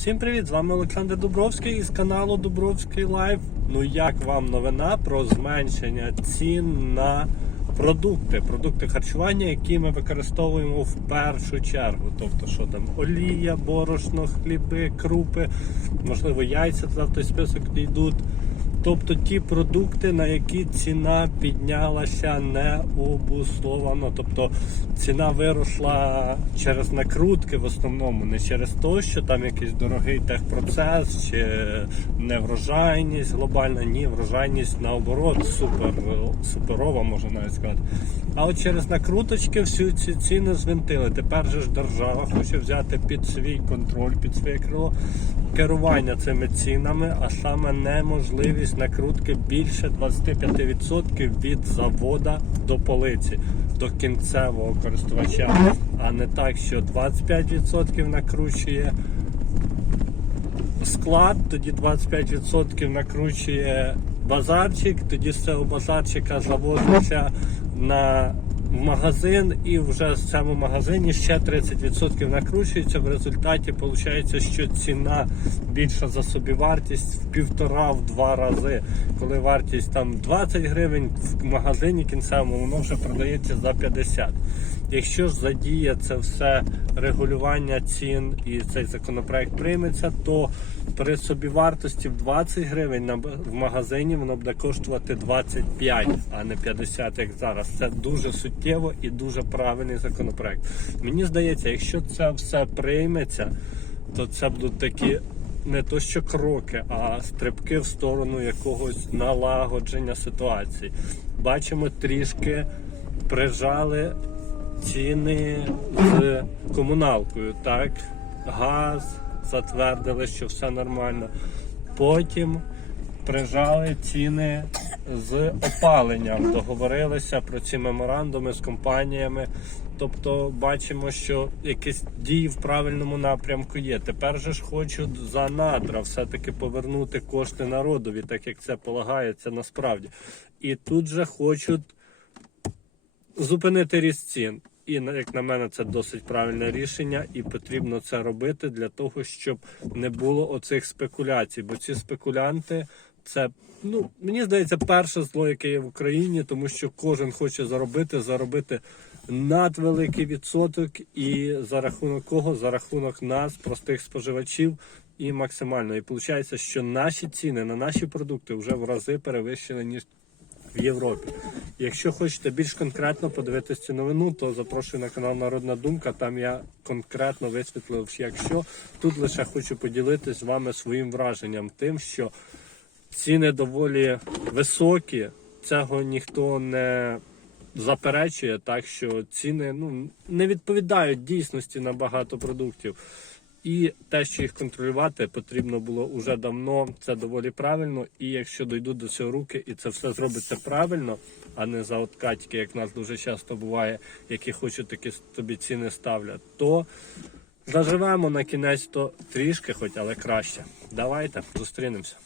Всім привіт! З вами Олександр Дубровський із каналу Дубровський Лайв. Ну як вам новина про зменшення цін на продукти, продукти харчування, які ми використовуємо в першу чергу. Тобто, що там олія, борошно, хліби, крупи, можливо, яйця туди в той список йдуть. Тобто ті продукти, на які ціна піднялася не обусловано. Тобто ціна виросла через накрутки в основному, не через те, що там якийсь дорогий техпроцес чи неврожайність глобальна, ні, врожайність наоборот, супер, суперова, можна навіть сказати. А от через накруточки всю ці ціни звинтили. Тепер же ж держава хоче взяти під свій контроль, під своє крило керування цими цінами, а саме неможливість накрутки більше 25% від завода до полиці, до кінцевого користувача, а не так, що 25% накручує склад, тоді 25% накручує базарчик, тоді з цього базарчика завозиться на в магазин і вже в цьому магазині ще 30% накручується. В результаті виходить, що ціна більша за собівартість в півтора-в два рази. Коли вартість там 20 гривень в магазині кінцевому, воно вже продається за 50. Якщо ж задіє це все регулювання цін і цей законопроект прийметься, то при собівартості в 20 гривень на в магазині воно буде коштувати 25, а не 50, як зараз. Це дуже суттєво і дуже правильний законопроект. Мені здається, якщо це все прийметься, то це будуть такі. Не то що кроки, а стрибки в сторону якогось налагодження ситуації. Бачимо, трішки прижали ціни з комуналкою. Так, газ затвердили, що все нормально. Потім прижали ціни з опаленням. Договорилися про ці меморандуми з компаніями. Тобто бачимо, що якісь дії в правильному напрямку є. Тепер же ж хочуть за надра все-таки повернути кошти народові, так як це полагається насправді. І тут же хочуть зупинити ріст цін. І як на мене, це досить правильне рішення, і потрібно це робити для того, щоб не було оцих спекуляцій. Бо ці спекулянти це ну мені здається перше зло, яке є в Україні, тому що кожен хоче заробити, заробити надвеликий відсоток, і за рахунок кого? За рахунок нас, простих споживачів. І максимально. І виходить, що наші ціни на наші продукти вже в рази перевищені ніж в Європі. Якщо хочете більш конкретно подивитися цю новину, то запрошую на канал Народна Думка. Там я конкретно висвітлив, якщо тут лише хочу поділитися з вами своїм враженням, тим, що ціни доволі високі, цього ніхто не заперечує, так що ціни ну, не відповідають дійсності на багато продуктів. І те, що їх контролювати потрібно було уже давно. Це доволі правильно. І якщо дійдуть до цього руки, і це все зробиться правильно, а не за откатьки, як в нас дуже часто буває, які хочуть такі тобі ціни ставлять, то заживемо на кінець то трішки, хоч але краще. Давайте зустрінемося.